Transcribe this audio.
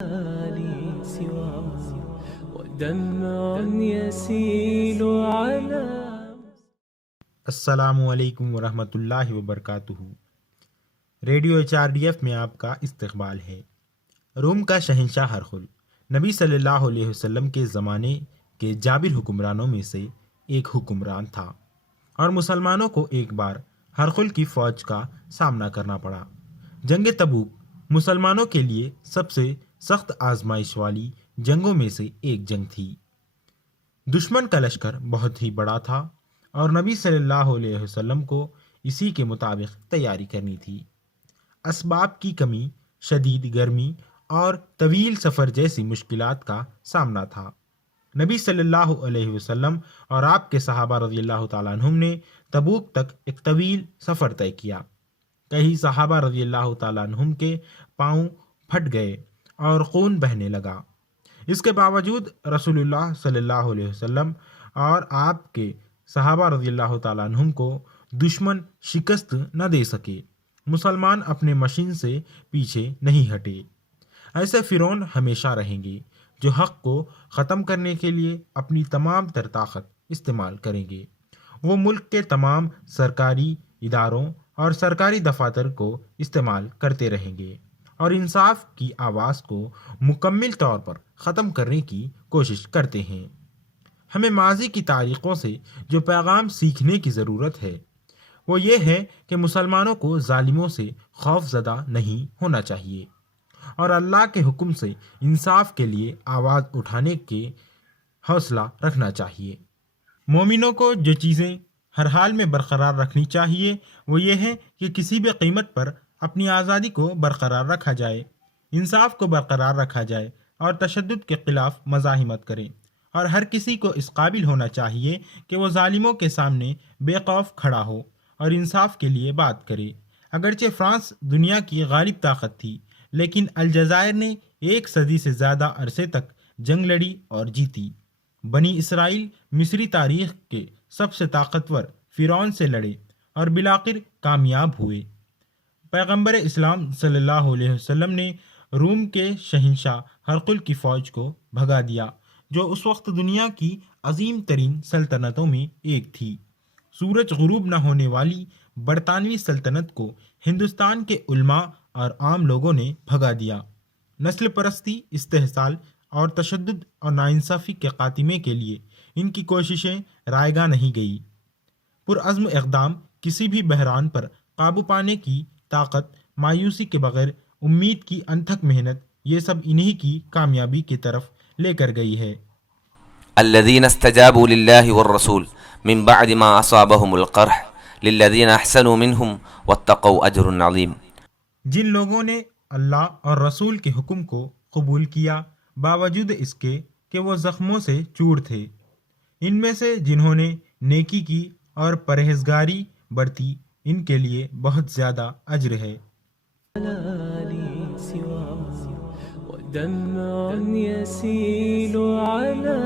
لي سوى ودمع يسيل على. السلام علیکم ورحمۃ اللہ وبرکاتہ۔ ریڈیو HRDF میں آپ کا استقبال ہے۔ روم کا شہنشاہ ہرقل نبی صلی اللہ علیہ وسلم کے زمانے کے جابر حکمرانوں میں سے ایک حکمران تھا، اور مسلمانوں کو ایک بار ہرقل کی فوج کا سامنا کرنا پڑا۔ جنگ تبوک مسلمانوں کے لیے سب سے سخت آزمائش والی جنگوں میں سے ایک جنگ تھی۔ دشمن کا لشکر بہت ہی بڑا تھا، اور نبی صلی اللہ علیہ وسلم کو اسی کے مطابق تیاری کرنی تھی۔ اسباب کی کمی، شدید گرمی اور طویل سفر جیسی مشکلات کا سامنا تھا۔ نبی صلی اللہ علیہ وسلم اور آپ کے صحابہ رضی اللہ تعالیٰ عنہم نے تبوک تک ایک طویل سفر طے کیا۔ کئی صحابہ رضی اللہ تعالیٰ عنہم کے پاؤں پھٹ گئے اور خون بہنے لگا۔ اس کے باوجود رسول اللہ صلی اللہ علیہ وسلم اور آپ کے صحابہ رضی اللہ تعالیٰ عنہم کو دشمن شکست نہ دے سکے۔ مسلمان اپنے مشن سے پیچھے نہیں ہٹے۔ ایسے فرعون ہمیشہ رہیں گے جو حق کو ختم کرنے کے لیے اپنی تمام تر طاقت استعمال کریں گے۔ وہ ملک کے تمام سرکاری اداروں اور سرکاری دفاتر کو استعمال کرتے رہیں گے اور انصاف کی آواز کو مکمل طور پر ختم کرنے کی کوشش کرتے ہیں۔ ہمیں ماضی کی تاریخوں سے جو پیغام سیکھنے کی ضرورت ہے وہ یہ ہے کہ مسلمانوں کو ظالموں سے خوف زدہ نہیں ہونا چاہیے، اور اللہ کے حکم سے انصاف کے لیے آواز اٹھانے کے حوصلہ رکھنا چاہیے۔ مومنوں کو جو چیزیں ہر حال میں برقرار رکھنی چاہیے وہ یہ ہے کہ کسی بھی قیمت پر اپنی آزادی کو برقرار رکھا جائے، انصاف کو برقرار رکھا جائے اور تشدد کے خلاف مزاحمت کریں، اور ہر کسی کو اس قابل ہونا چاہیے کہ وہ ظالموں کے سامنے بے خوف کھڑا ہو اور انصاف کے لیے بات کرے۔ اگرچہ فرانس دنیا کی غالب طاقت تھی، لیکن الجزائر نے 1 صدی سے زیادہ عرصے تک جنگ لڑی اور جیتی۔ بنی اسرائیل مصری تاریخ کے سب سے طاقتور فرعون سے لڑے اور بالآخر کامیاب ہوئے۔ پیغمبر اسلام صلی اللہ علیہ وسلم نے روم کے شہنشاہ ہرقل کی فوج کو بھگا دیا، جو اس وقت دنیا کی عظیم ترین سلطنتوں میں ایک تھی۔ سورج غروب نہ ہونے والی برطانوی سلطنت کو ہندوستان کے علماء اور عام لوگوں نے بھگا دیا۔ نسل پرستی، استحصال اور تشدد اور ناانصافی کے خاتمے کے لیے ان کی کوششیں رائیگاں نہیں گئی۔ پرعزم اقدام، کسی بھی بحران پر قابو پانے کی طاقت، مایوسی کے بغیر امید کی انتھک محنت، یہ سب انہی کی کامیابی کی طرف لے کر گئی ہے۔ الذين استجابوا لله والرسول من بعد ما أصابهم القرح للذين أحسنوا منهم واتقوا أجر عظيم۔ جن لوگوں نے اللہ اور رسول کے حکم کو قبول کیا باوجود اس کے کہ وہ زخموں سے چور تھے، ان میں سے جنہوں نے نیکی کی اور پرہیزگاری برتی، ان کے لیے بہت زیادہ اجر ہے۔ لي سوى ودمع يسيل على